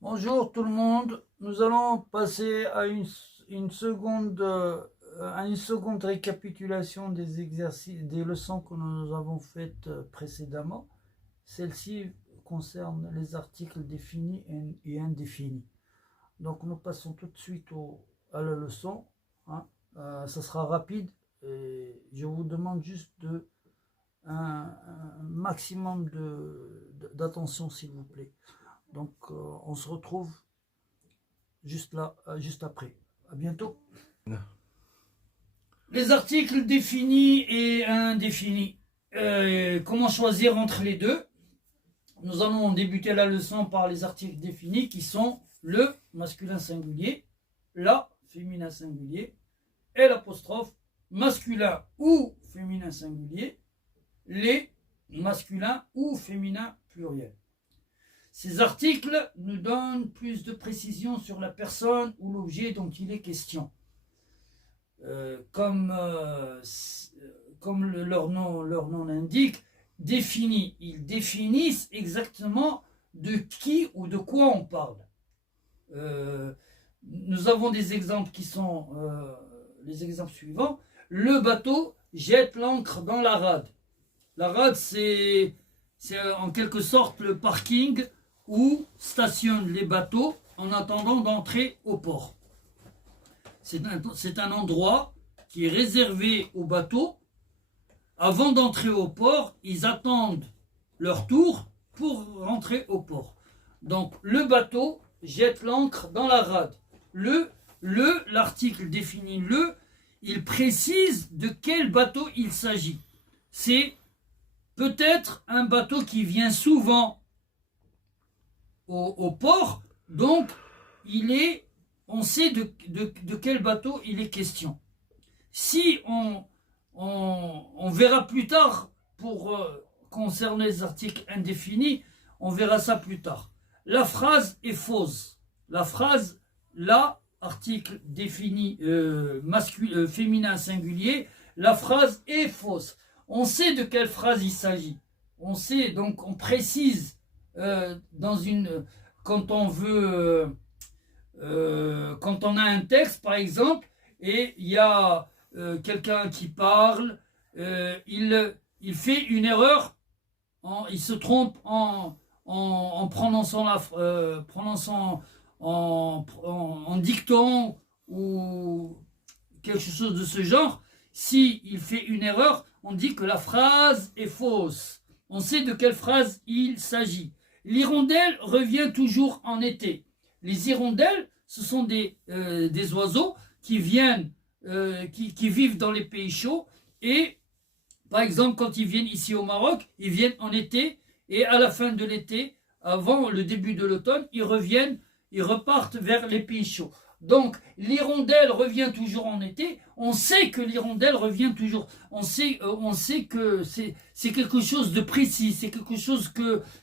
Bonjour tout le monde, nous allons passer à une seconde, récapitulation des exercices, des leçons que nous avons faites précédemment. Celle-ci concerne les articles définis et indéfinis. Donc nous passons tout de suite à la leçon. Hein. Ça sera rapide et je vous demande juste un maximum d'attention s'il vous plaît. Donc on se retrouve juste là, juste après. À bientôt. Les articles définis et indéfinis. Comment choisir entre les deux? Nous allons débuter la leçon par les articles définis qui sont le masculin singulier, la féminin singulier et l'apostrophe masculin ou féminin singulier, les masculins ou féminins pluriels. Ces articles nous donnent plus de précision sur la personne ou l'objet dont il est question. Comme leur nom l'indique, ils définissent exactement de qui ou de quoi on parle. Nous avons des exemples qui sont les exemples suivants. Le bateau jette l'ancre dans la rade. La rade, c'est en quelque sorte le parking où stationnent les bateaux en attendant d'entrer au port. C'est un endroit qui est réservé aux bateaux. Avant d'entrer au port, ils attendent leur tour pour rentrer au port. Donc le bateau jette l'ancre dans la rade. L'article définit il précise de quel bateau il s'agit. C'est peut-être un bateau qui vient souvent au port, donc on sait de quel bateau il est question. Si on verra plus tard, pour concerner les articles indéfinis, on verra ça plus tard. La phrase est fausse. La phrase, article défini féminin singulier, la phrase est fausse. On sait de quelle phrase il s'agit. On sait, donc on précise quand on veut, quand on a un texte par exemple, et il y a quelqu'un qui parle, il fait une erreur, il se trompe en prononçant en dictant ou quelque chose de ce genre. Si il fait une erreur, on dit que la phrase est fausse. On sait de quelle phrase il s'agit. L'hirondelle revient toujours en été. Les hirondelles, ce sont des oiseaux qui viennent, qui vivent dans les pays chauds. Et par exemple, quand ils viennent ici au Maroc, ils viennent en été. Et à la fin de l'été, avant le début de l'automne, ils repartent vers les pays chauds. Donc, l'hirondelle revient toujours en été. On sait que l'hirondelle revient toujours. On sait que c'est quelque chose de précis. C'est quelque chose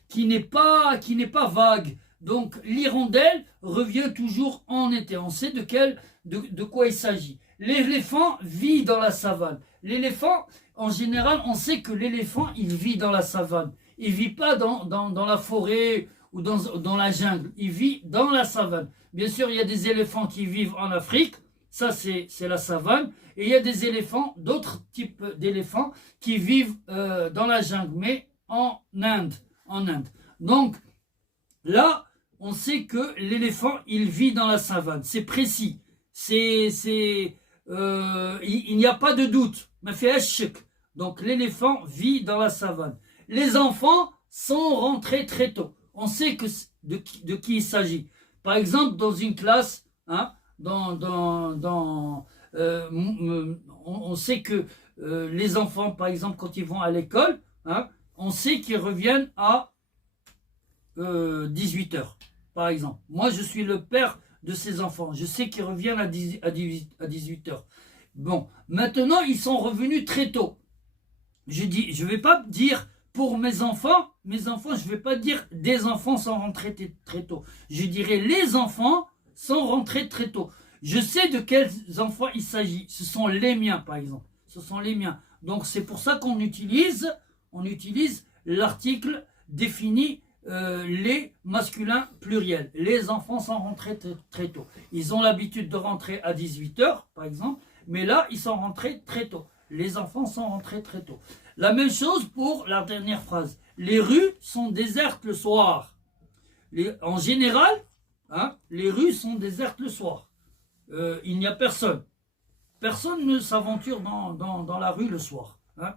qui n'est pas vague. Donc, l'hirondelle revient toujours en été. On sait de quoi il s'agit. L'éléphant vit dans la savane. L'éléphant, en général, on sait que l'éléphant, il vit dans la savane. Il ne vit pas dans la forêt ou dans la jungle. Il vit dans la savane. Bien sûr, il y a des éléphants qui vivent en Afrique. Ça, c'est la savane. Et il y a des éléphants, d'autres types d'éléphants qui vivent dans la jungle, mais en Inde. Donc, là, on sait que l'éléphant, il vit dans la savane. C'est précis. Il n'y a pas de doute. Donc, l'éléphant vit dans la savane. Les enfants sont rentrés très tôt. On sait de qui il s'agit. Par exemple, dans une classe, hein, on sait que les enfants, par exemple, quand ils vont à l'école, hein, on sait qu'ils reviennent à 18h, par exemple. Moi, je suis le père de ces enfants. Je sais qu'ils reviennent à 18h. Bon, maintenant, ils sont revenus très tôt. Je ne vais pas dire pour mes enfants, je ne vais pas dire des enfants sont rentrés très tôt. Je dirais les enfants sont rentrés très tôt. Je sais de quels enfants il s'agit. Ce sont les miens, par exemple. Ce sont les miens. Donc c'est pour ça qu'on utilise l'article défini les masculins pluriels. Les enfants sont rentrés très tôt. Ils ont l'habitude de rentrer à 18h, par exemple, mais là, ils sont rentrés très tôt. Les enfants sont rentrés très tôt. La même chose pour la dernière phrase. Les rues sont désertes le soir. En général, hein, les rues sont désertes le soir. Il n'y a personne. Personne ne s'aventure dans la rue le soir. Hein.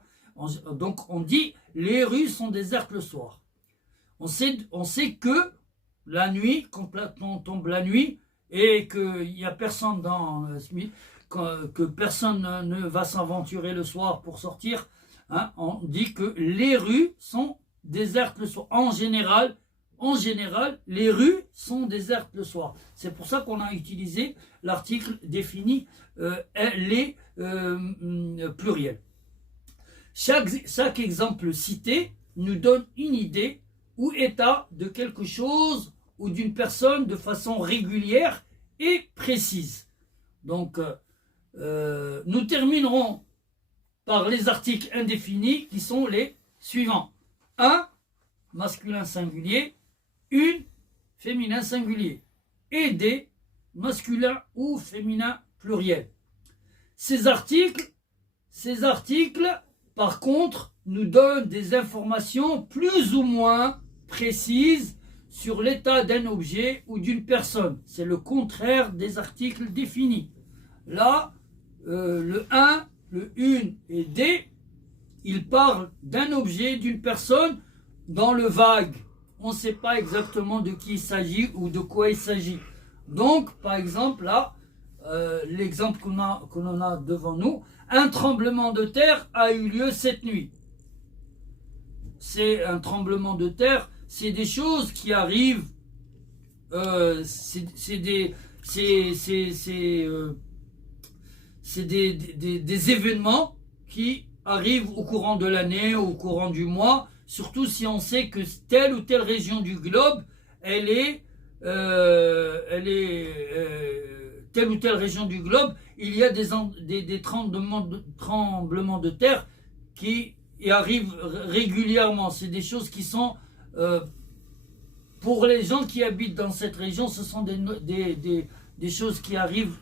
Donc on dit les rues sont désertes le soir. On sait que la nuit, quand on tombe la nuit, et qu'il n'y a personne que personne ne va s'aventurer le soir pour sortir, hein, on dit que les rues sont désertes le soir. En général, les rues sont désertes le soir. C'est pour ça qu'on a utilisé l'article défini les pluriels. Chaque exemple cité nous donne une idée ou état de quelque chose ou d'une personne de façon régulière et précise. Donc, nous terminerons par les articles indéfinis qui sont les suivants. 1, masculin singulier. 1, féminin singulier. Et des, masculin ou féminin pluriel. Ces articles, par contre, nous donnent des informations plus ou moins précises sur l'état d'un objet ou d'une personne. C'est le contraire des articles définis. Là, le 1, le 1 et des, ils parlent d'un objet, d'une personne dans le vague. On ne sait pas exactement de qui il s'agit ou de quoi il s'agit. Donc, par exemple, là, l'exemple qu'on a devant nous, un tremblement de terre a eu lieu cette nuit. C'est un tremblement de terre, c'est des choses qui arrivent, c'est des événements qui arrivent au courant de l'année, au courant du mois, surtout si on sait que telle ou telle région du globe, telle ou telle région du globe, il y a des tremblements de terre qui arrivent régulièrement. C'est des choses qui sont, pour les gens qui habitent dans cette région, ce sont des choses qui arrivent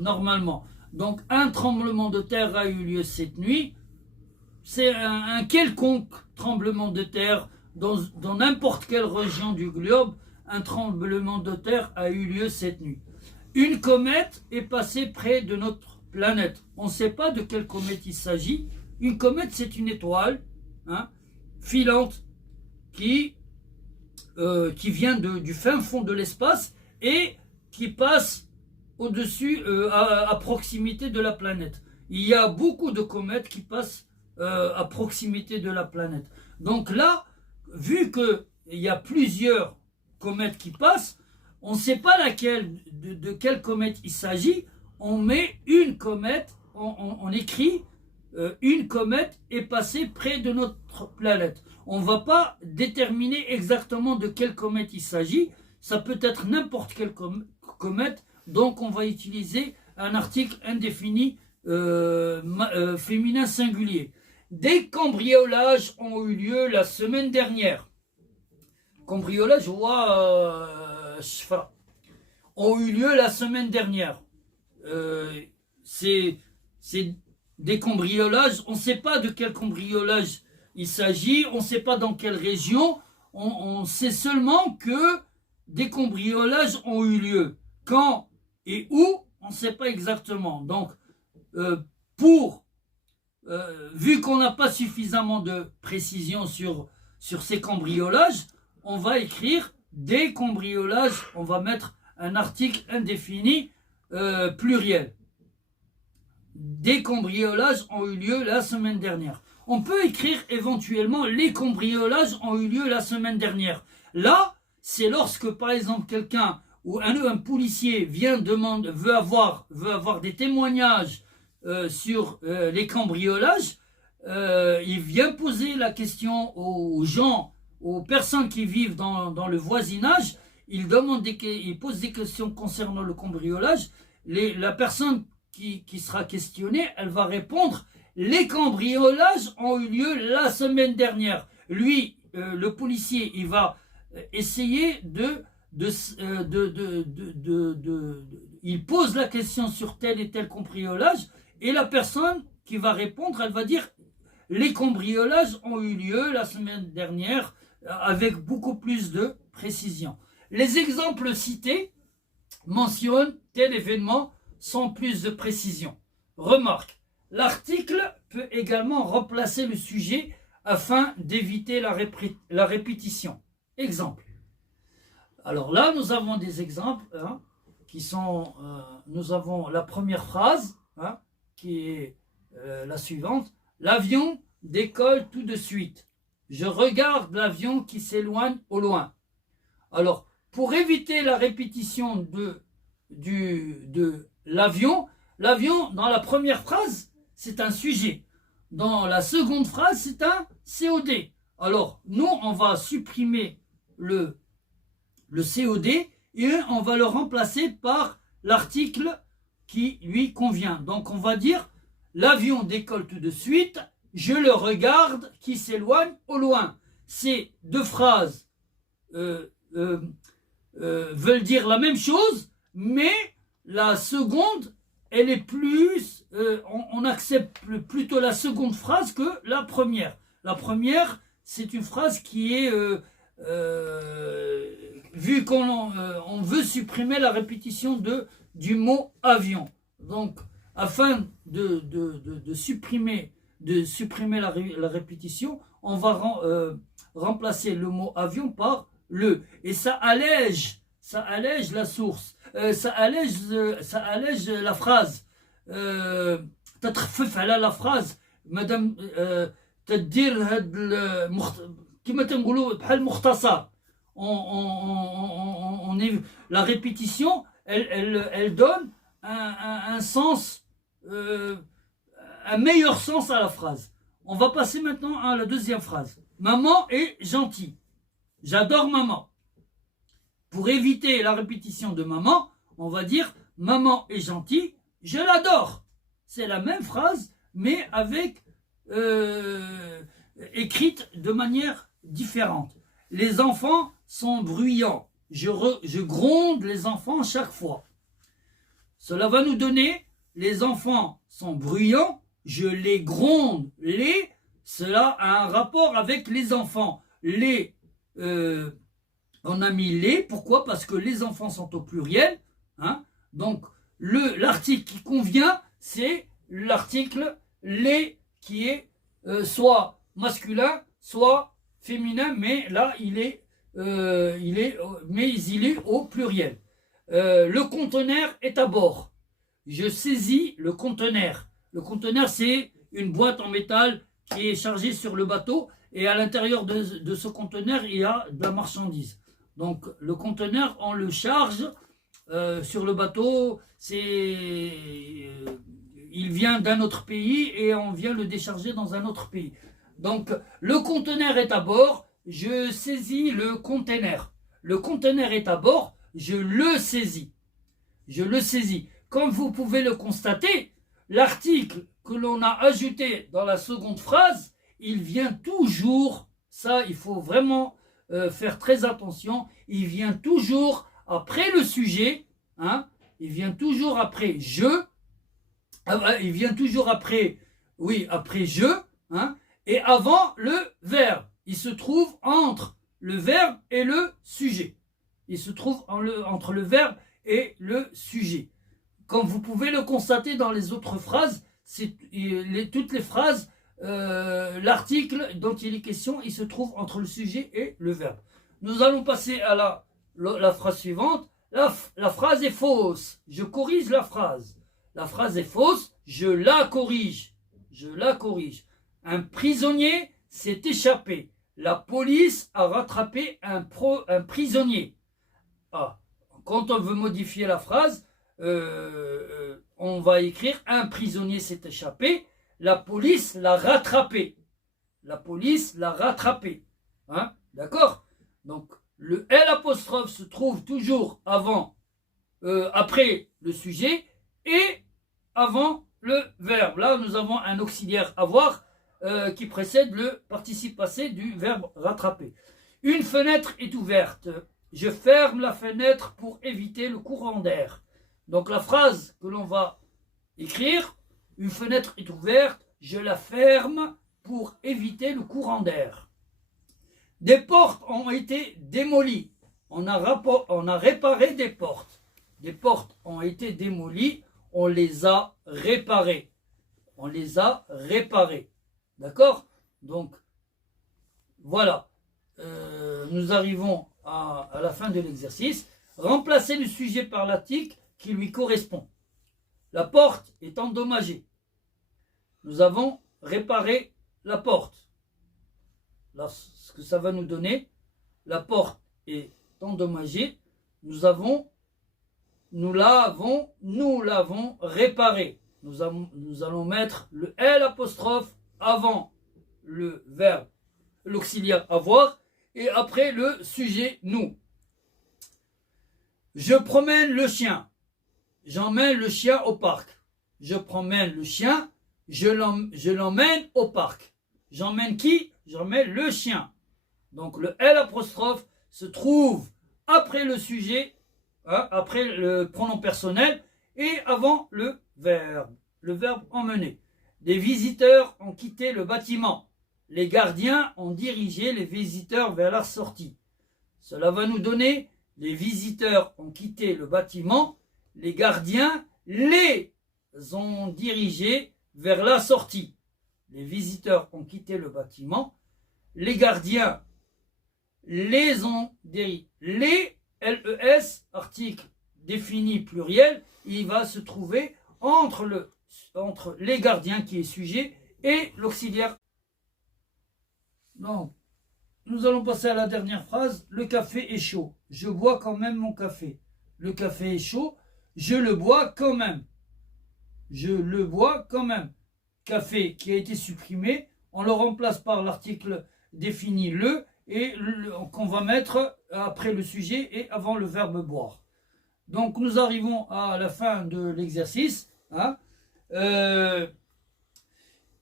normalement. Donc un tremblement de terre a eu lieu cette nuit. C'est un quelconque tremblement de terre dans n'importe quelle région du globe. Un tremblement de terre a eu lieu cette nuit. Une comète est passée près de notre planète. On ne sait pas de quelle comète il s'agit. Une comète, c'est une étoile, hein, filante qui vient du fin fond de l'espace et qui passe au-dessus, à proximité de la planète. Il y a beaucoup de comètes qui passent à proximité de la planète. Donc là, vu qu'il y a plusieurs comètes qui passent, on ne sait pas de quelle comète il s'agit. On met une comète, on écrit une comète est passée près de notre planète. On ne va pas déterminer exactement de quelle comète il s'agit. Ça peut être n'importe quelle comète. Donc on va utiliser un article indéfini féminin singulier. Des cambriolages ont eu lieu la semaine dernière. Cambriolages ont eu lieu la semaine dernière. C'est des cambriolages. On ne sait pas de quel cambriolage il s'agit. On ne sait pas dans quelle région. On sait seulement que des cambriolages ont eu lieu. Quand et où, on ne sait pas exactement. Donc, vu qu'on n'a pas suffisamment de précision sur ces cambriolages, on va écrire des cambriolages, on va mettre un article indéfini pluriel. Des cambriolages ont eu lieu la semaine dernière. On peut écrire éventuellement les cambriolages ont eu lieu la semaine dernière. Là, c'est lorsque par exemple quelqu'un ou un policier veut avoir des témoignages sur les cambriolages, il vient poser la question aux gens, aux personnes qui vivent dans le voisinage, il pose des questions concernant le cambriolage. La personne qui sera questionnée, elle va répondre « Les cambriolages ont eu lieu la semaine dernière ». Lui, le policier, il va essayer il pose la question sur tel et tel cambriolage, et la personne qui va répondre, elle va dire les cambriolages ont eu lieu la semaine dernière, avec beaucoup plus de précision. Les exemples cités mentionnent tel événement sans plus de précision. Remarque, l'article peut également remplacer le sujet afin d'éviter la répétition. Exemple. Alors là, nous avons des exemples qui sont... nous avons la première phrase qui est la suivante. L'avion décolle tout de suite. Je regarde l'avion qui s'éloigne au loin. Alors, pour éviter la répétition de l'avion, dans la première phrase, c'est un sujet. Dans la seconde phrase, c'est un COD. Alors, nous, on va supprimer le COD et on va le remplacer par l'article qui lui convient. Donc, on va dire, l'avion décolle tout de suite, je le regarde qui s'éloigne au loin. Ces deux phrases veulent dire la même chose, mais la seconde, elle est plus... on accepte plutôt la seconde phrase que la première. La première, c'est une phrase qui est... vu qu'on veut supprimer la répétition du mot avion. Donc, afin de supprimer la répétition, on va remplacer le mot avion par le. Et ça allège la source. Ça allège la phrase. تتخفف على la phrase. Madame, تدير هاد كما تنقولوا بحال مختصر. La répétition, elle donne un sens, un meilleur sens à la phrase. On va passer maintenant à la deuxième phrase. Maman est gentille. J'adore maman. Pour éviter la répétition de maman, on va dire maman est gentille, je l'adore. C'est la même phrase, mais avec écrite de manière différente. Les enfants sont bruyants. Je gronde les enfants chaque fois. Cela va nous donner les enfants sont bruyants, je les gronde. Cela a un rapport avec les enfants. On a mis les, pourquoi? Parce que les enfants sont au pluriel. Donc, l'article qui convient, c'est l'article les qui est soit masculin, soit féminin, mais là, il est au pluriel. Le conteneur est à bord. Je saisis le conteneur. Le conteneur, c'est une boîte en métal qui est chargée sur le bateau, et à l'intérieur de ce conteneur, il y a de la marchandise. Donc, le conteneur, on le charge sur le bateau. Il vient d'un autre pays et on vient le décharger dans un autre pays. Donc, le conteneur est à bord. Je saisis le conteneur. Le conteneur est à bord. Je le saisis. Je le saisis. Comme vous pouvez le constater, l'article que l'on a ajouté dans la seconde phrase, il vient toujours, ça il faut vraiment faire très attention, il vient toujours après le sujet, il vient toujours après je, il vient toujours après, après je, et avant le verbe. Il se trouve entre le verbe et le sujet. Il se trouve entre le verbe et le sujet. Comme vous pouvez le constater dans les autres phrases, toutes les phrases, l'article dont il est question, il se trouve entre le sujet et le verbe. Nous allons passer à la phrase suivante. La phrase est fausse. Je corrige la phrase. La phrase est fausse. Je la corrige. Je la corrige. Un prisonnier s'est échappé. La police a rattrapé un prisonnier. Quand on veut modifier la phrase, on va écrire un prisonnier s'est échappé, la police l'a rattrapé. La police l'a rattrapé. D'accord? Donc, le L' se trouve toujours après le sujet et avant le verbe. Là, nous avons un auxiliaire avoir. qui précède le participe passé du verbe rattraper. Une fenêtre est ouverte. Je ferme la fenêtre pour éviter le courant d'air. Donc la phrase que l'on va écrire, une fenêtre est ouverte, je la ferme pour éviter le courant d'air. Des portes ont été démolies. On a réparé des portes. Des portes ont été démolies, on les a réparées. On les a réparées. D'accord? Donc, voilà. Nous arrivons à la fin de l'exercice. Remplacez le sujet par l'article qui lui correspond. La porte est endommagée. Nous avons réparé la porte. Là, ce que ça va nous donner, la porte est endommagée. Nous l'avons réparée. Nous allons mettre le L apostrophe avant le verbe, l'auxiliaire avoir, et après le sujet nous. Je promène le chien. J'emmène le chien au parc. Je promène le chien. Je l'emmène au parc. J'emmène qui? J'emmène le chien. Donc le L apostrophe se trouve après le sujet, après le pronom personnel et avant le verbe emmener. Les visiteurs ont quitté le bâtiment. Les gardiens ont dirigé les visiteurs vers la sortie. Cela va nous donner les visiteurs ont quitté le bâtiment. Les gardiens les ont dirigés vers la sortie. Les visiteurs ont quitté le bâtiment. Les gardiens les ont dirigés. Les, LES, article défini pluriel, il va se trouver entre les gardiens qui est sujet et l'auxiliaire. Donc, nous allons passer à la dernière phrase. Le café est chaud. Je bois quand même mon café. Le café est chaud. Je le bois quand même. Je le bois quand même. Café qui a été supprimé. On le remplace par l'article défini le et qu'on va mettre après le sujet et avant le verbe boire. Donc nous arrivons à la fin de l'exercice.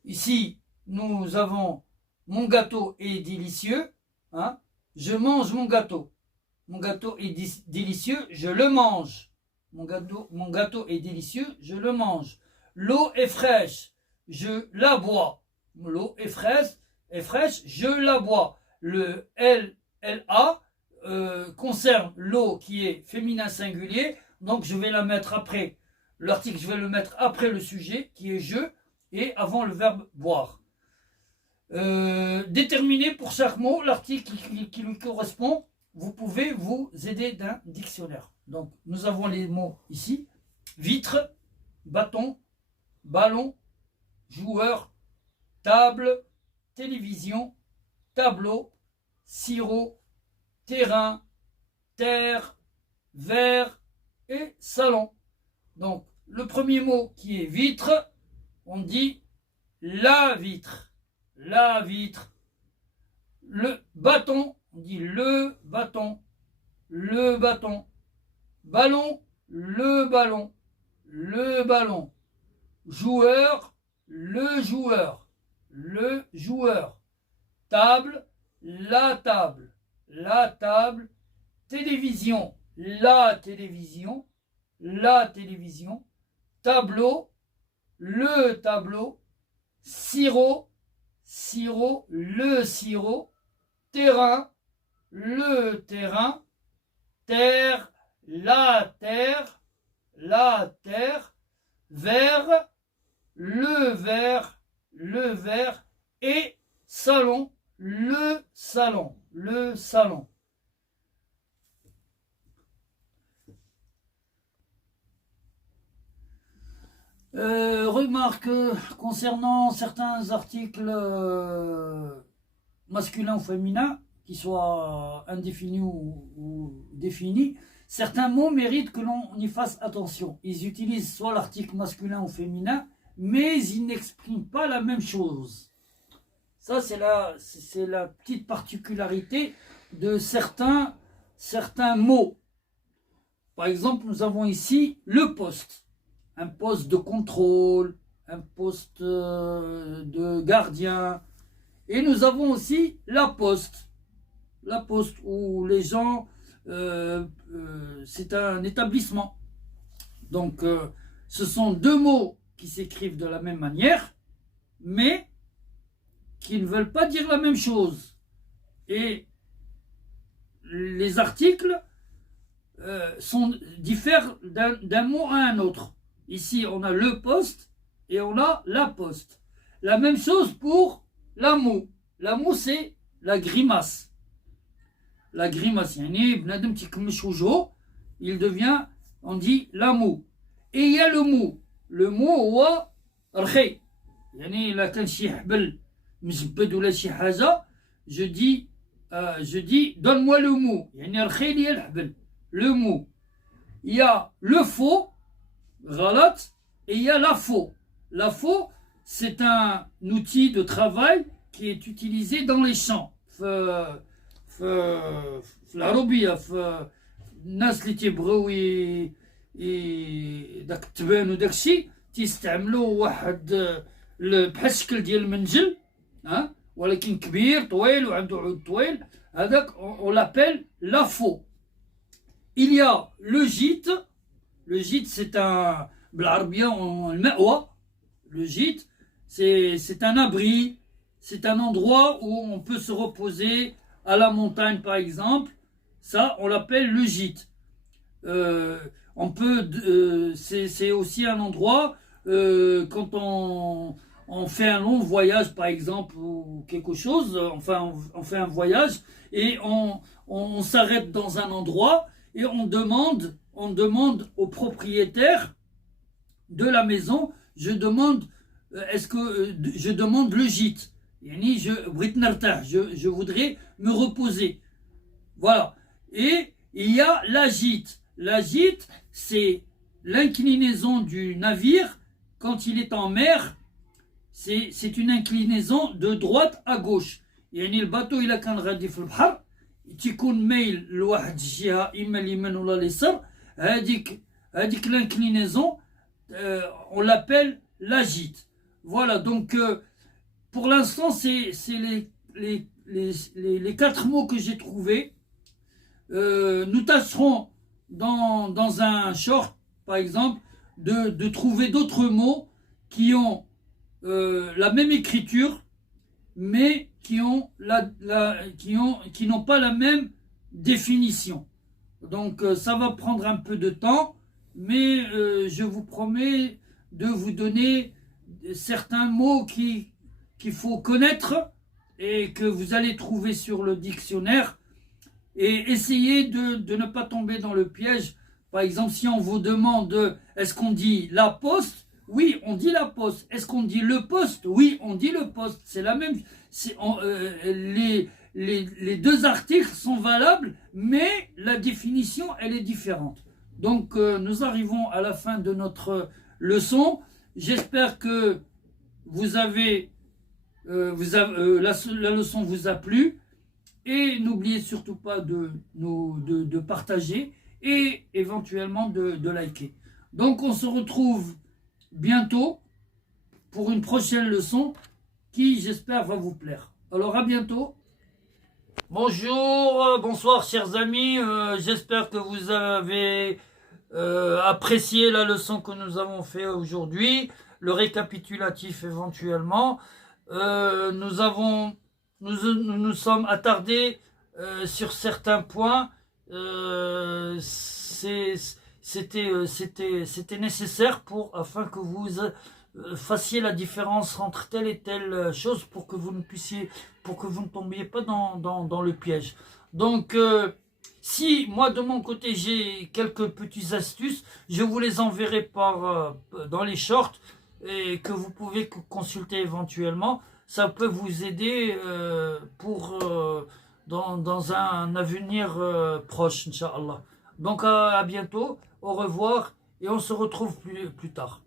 Ici, nous avons mon gâteau est délicieux. Je mange mon gâteau. Mon gâteau est délicieux, je le mange. Mon gâteau est délicieux, je le mange. L'eau est fraîche, je la bois. L'eau est fraîche, je la bois. Le LA concerne l'eau qui est féminin singulier, donc je vais la mettre après l'article, je vais le mettre après le sujet qui est je et avant le verbe boire. Déterminer pour chaque mot l'article qui lui correspond. Vous pouvez vous aider d'un dictionnaire. Donc nous avons les mots ici: vitre, bâton, ballon, joueur, table, télévision, tableau, sirop, terrain, terre, verre et salon. Donc le premier mot qui est vitre, on dit la vitre. La vitre. Le bâton, on dit le bâton. Le bâton. Ballon, le ballon. Le ballon. Joueur, le joueur. Le joueur. Table, la table. La table. Télévision, la télévision. La télévision. Tableau, le tableau. Sirop, sirop, le sirop. Terrain, le terrain. Terre, la terre. La terre. Verre, le verre. Le verre. Et salon, le salon. Le salon. Remarque concernant certains articles masculins ou féminins, qui soient indéfinis ou définis, certains mots méritent que l'on y fasse attention. Ils utilisent soit l'article masculin ou féminin, mais ils n'expriment pas la même chose. Ça, c'est la petite particularité de certains mots. Par exemple, nous avons ici le poste. Un poste de contrôle, un poste de gardien. Et nous avons aussi la poste. La poste où les gens, c'est un établissement. Donc, ce sont deux mots qui s'écrivent de la même manière, mais qui ne veulent pas dire la même chose. Et les articles diffèrent d'un mot à un autre. Ici, on a le poste et on a la poste. La même chose pour la moue. La moue, c'est la grimace. La grimace, il devient, on dit la moue. Et il y a le mou. Le mou, هو رخي. يعني إلا كان شي حبل مجبد ولا شي حاجة, je dis donne-moi le mou. يعني رخي لي الحبل. Le mou. Il y a le faux, غلط, et il y a la faux. La faux, c'est un outil de travail qui est utilisé dans les champs. في العربية, في الناس اللي تيبغيو داك التبان وداك الشيء تيستعملوا واحد بحال الشكل ديال المنجل, ولكن كبير طويل وعنده عود طويل, هذاك on l'appelle la faux. Il y a le gîte. Le gîte, c'est un بالعربية المأوى. Le gîte, c'est un abri, c'est un endroit où on peut se reposer à la montagne par exemple. Ça, on l'appelle le gîte. C'est aussi un endroit quand on fait un long voyage par exemple ou quelque chose, enfin on fait un voyage et on s'arrête dans un endroit et on demande au propriétaire de la maison, je demande le gîte. Je voudrais me reposer. Voilà. Et il y a la gîte. La gîte, c'est l'inclinaison du navire quand il est en mer. C'est une inclinaison de droite à gauche. يعني الباطو إلا كان غادي في البحر تيكون مايل لواحد الجهة إما اليمين ولا اليسار. هذيك l'inclinaison, on l'appelle la gîte. Voilà, donc pour l'instant c'est les quatre mots que j'ai trouvés. Nous tâcherons dans un short, par exemple, de trouver d'autres mots qui ont la même écriture, mais qui n'ont pas la même définition. Donc ça va prendre un peu de temps, mais je vous promets de vous donner certains mots qu'il faut connaître et que vous allez trouver sur le dictionnaire. Et essayez de ne pas tomber dans le piège. Par exemple, si on vous demande est-ce qu'on dit la poste? Oui, on dit la poste. Est-ce qu'on dit le poste? Oui, on dit le poste. C'est la même. Les deux articles sont valables, mais la définition, elle est différente. Donc, nous arrivons à la fin de notre leçon. J'espère que la leçon vous a plu. Et n'oubliez surtout pas de partager et éventuellement de liker. Donc on se retrouve bientôt pour une prochaine leçon qui j'espère va vous plaire. Alors à bientôt. Bonjour, bonsoir chers amis. J'espère que vous avez apprécié la leçon que nous avons fait aujourd'hui. Le récapitulatif éventuellement. Nous sommes attardés sur certains points. C'était nécessaire afin que vous fassiez la différence entre telle et telle chose pour que vous ne tombiez pas dans le piège. Donc, si moi de mon côté j'ai quelques petites astuces, je vous les enverrai dans les shorts et que vous pouvez consulter éventuellement. Ça peut vous aider dans un avenir proche, Inch'Allah. Donc à bientôt, au revoir et on se retrouve plus tard.